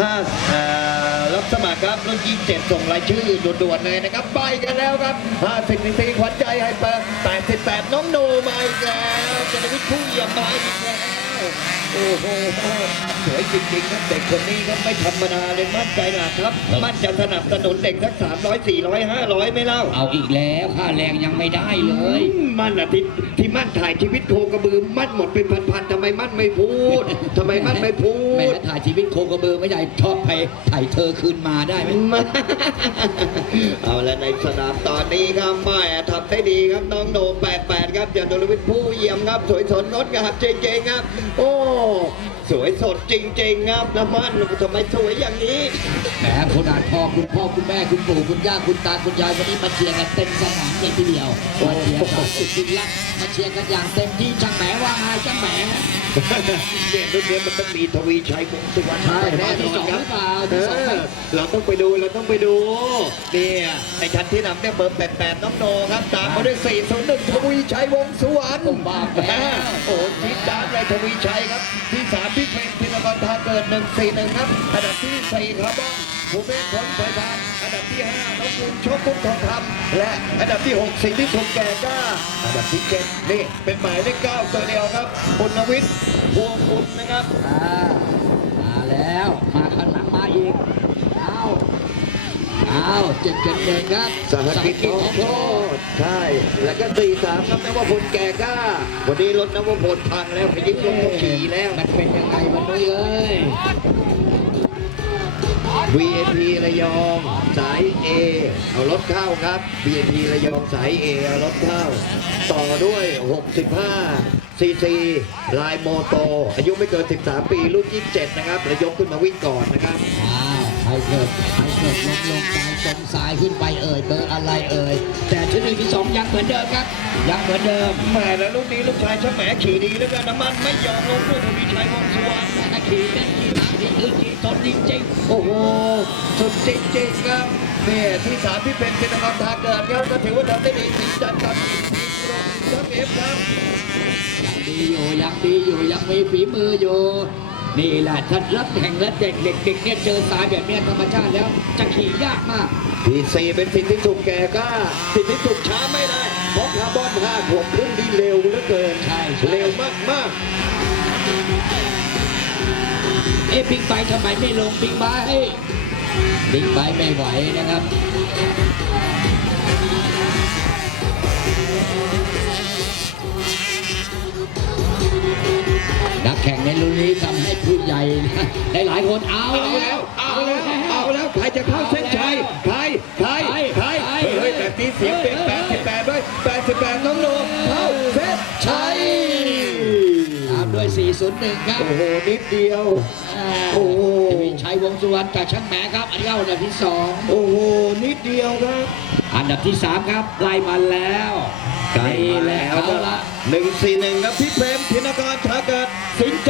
ถ้ารับสมัครครับรุ่นยี่เจ็ดส่งรายชื่อด่วนๆเลยนะครับ ไปกันแล้วครับ 50นาทีขวัญใจไฮเปอร์88 น้องโนมาอีกแล้วเจนวิทย์ผู้เยี่ยมมาอีกแล้ว โอ้โห สวยจริงๆครับเด็กคนนี้ก็ไม่ธรรมดาเลยมั่นใจหลักครับ มั่นจะสนับสนุนเด็กสัก300 400 500ไม่เล่าเอาอีกแล้วค่าแรงยังไม่ได้เลย มั่นอะที่ที่มั่นถ่ายชีวิตโคกระบือมั่นหมดเป็นพันๆทำไมมั่นไม่พูดทำไมมั่นไม่พูแหม่ดถ่ายชีวิตโคกระบือไม่ได้ชอบไปถ่ายเธอคืนมาได้ไหม เอาละในสนามตอนนี้ครับแม่ทำได้ดีครับน้องโหนง88 ครับจันทรวิทย์ผู้เยี่ยมครับ สวยสดงดงามจริงๆครับ โอ้ สวยสดจริงๆครับน้ำมันทำไมสวยอย่างนี้แหมคุณอาพ่อคุณพ่อคุณแม่คุณปู่คุณย่าคุณตาคุณยายวันนี้มาเชียร์กันเต็มสนามเลยทีเดียวมาเชียร์กันสุดที่รักมาเชียร์กันอย่างเต็มที่ช่างแหมว่าไงช่างแหม เนี่ยรุ่นเนี้ยมันต้องมีทวีชัยวงศ์สุวรรณใช่แน่นที่อนสองคหรับรือเปล่าเอที่สองไหมอเราต้องไปดูเราต้องไปดูเนี่ยในชั้นที่นำเนี่ยเบอร์88น้องโนครับตามมาด้วย401ทวีชัยวงศ์สุวรรณผมบ้าไปแล้ว โอ้จิ๊ดจ้าดเลยทวีชัยครับที่สามพี่เฟรนธินกรทาเกิดหนึ่งสี่หนึ่งครับอันดับที่สี่ครับบ้อง ภูเมศผลไฟฟ้าอันดับที่ห้าน้องบุญโชคพุทธทองคำและอันดับที่หกสิทธิชมแก่กล้า อันดับที่เจ็ดนี่เป็นหมายเลขเก้าตัวเดียวครับปุณวิทย์พวงบุญนะครับอ่ามาแล้วมาข้างหลังมาอีกเอาเอาเจ็ดเจ็ดหนึ่งครับสหกิจทองโชดใช่ แล้วก็สี่สามครับนวพลแก่กล้า วันนี้รถนวพลพังแล้วพยิบลงก็ขี่แล้วมันเป็นยังไงมันไม่เอ้ย VIP ระยองสาย A เอารถเข้าครับ VIP ระยองสาย A เอารถเข้า ต่อด้วย 65 CC ลายโมโต อายุไม่เกิน 13 ปีรุ่น27 นะครับระยกขึ้นมาวิ่งก่อนนะครับอ้าวใครเกิดใครเกิดลงลงไปตรงสายขึ้นไปเอ่ยเบอร์อะไรเอ่ยแต่ชุดหนึ่งที่สองยังเหมือนเดิมครับยังเหมือนเดิมแหมแล้วลูกนี้ลูกชายช่างแหมขี่ดีแล้วกันน้ำมันไม่ยอมลงด้วยทวีชัยวงศ์สุวรรณแต่ขี่เป็นขี่ ตามที่คือขี่ทนจริงโอ้โหสุดจริงๆครับเนี่ยที่สามพี่เป็นเป็นนะครับทางเกิดครับก็ถือว่าทำได้ดีสิงจันทร์กับอีกทีโปรครับเอฟครับยังดีอยู่ยังดีอยู่ยังมีฝีมืออยู่นี่แหละถ้ารับแข่งและเด็กเด็กเด็กเนี่ยเจอสายแบบเนี้ยธรรมชาติแล้วจะขี่ยากมากทีสี่เป็นสิทธิสุขแก่กล้าสิทธิสุขช้าไม่ได้เพราะคาร์บอนห้าขวบ เอ๊ะบิ๊กไบค์ทำไมไม่ลงบิ๊กไบค์บิ๊กไบค์ไม่ไหวนะครับนักแข่งในรุ่นนี้ทำให้ผู้ใหญ่นหลายคนเอาๆเอาแล้ว เอาแล้ว เอาแล้วใครจะเข้าเส้น 401 ครับโอ้โห นิดเดียว โอ้โหทวีชัยวงศ์สุวรรณจากช่างแหมครับ อันนี้เข้าอันดับที่โอ้โห นิดเดียวครับ2อันดับที่ 3 ครับ ไล่มาแล้วนี่แหละเอาละหนึ่งสี่หนึ่งครับพี่เพรมธินกรชาเกิดสินจันทร์กันกิติ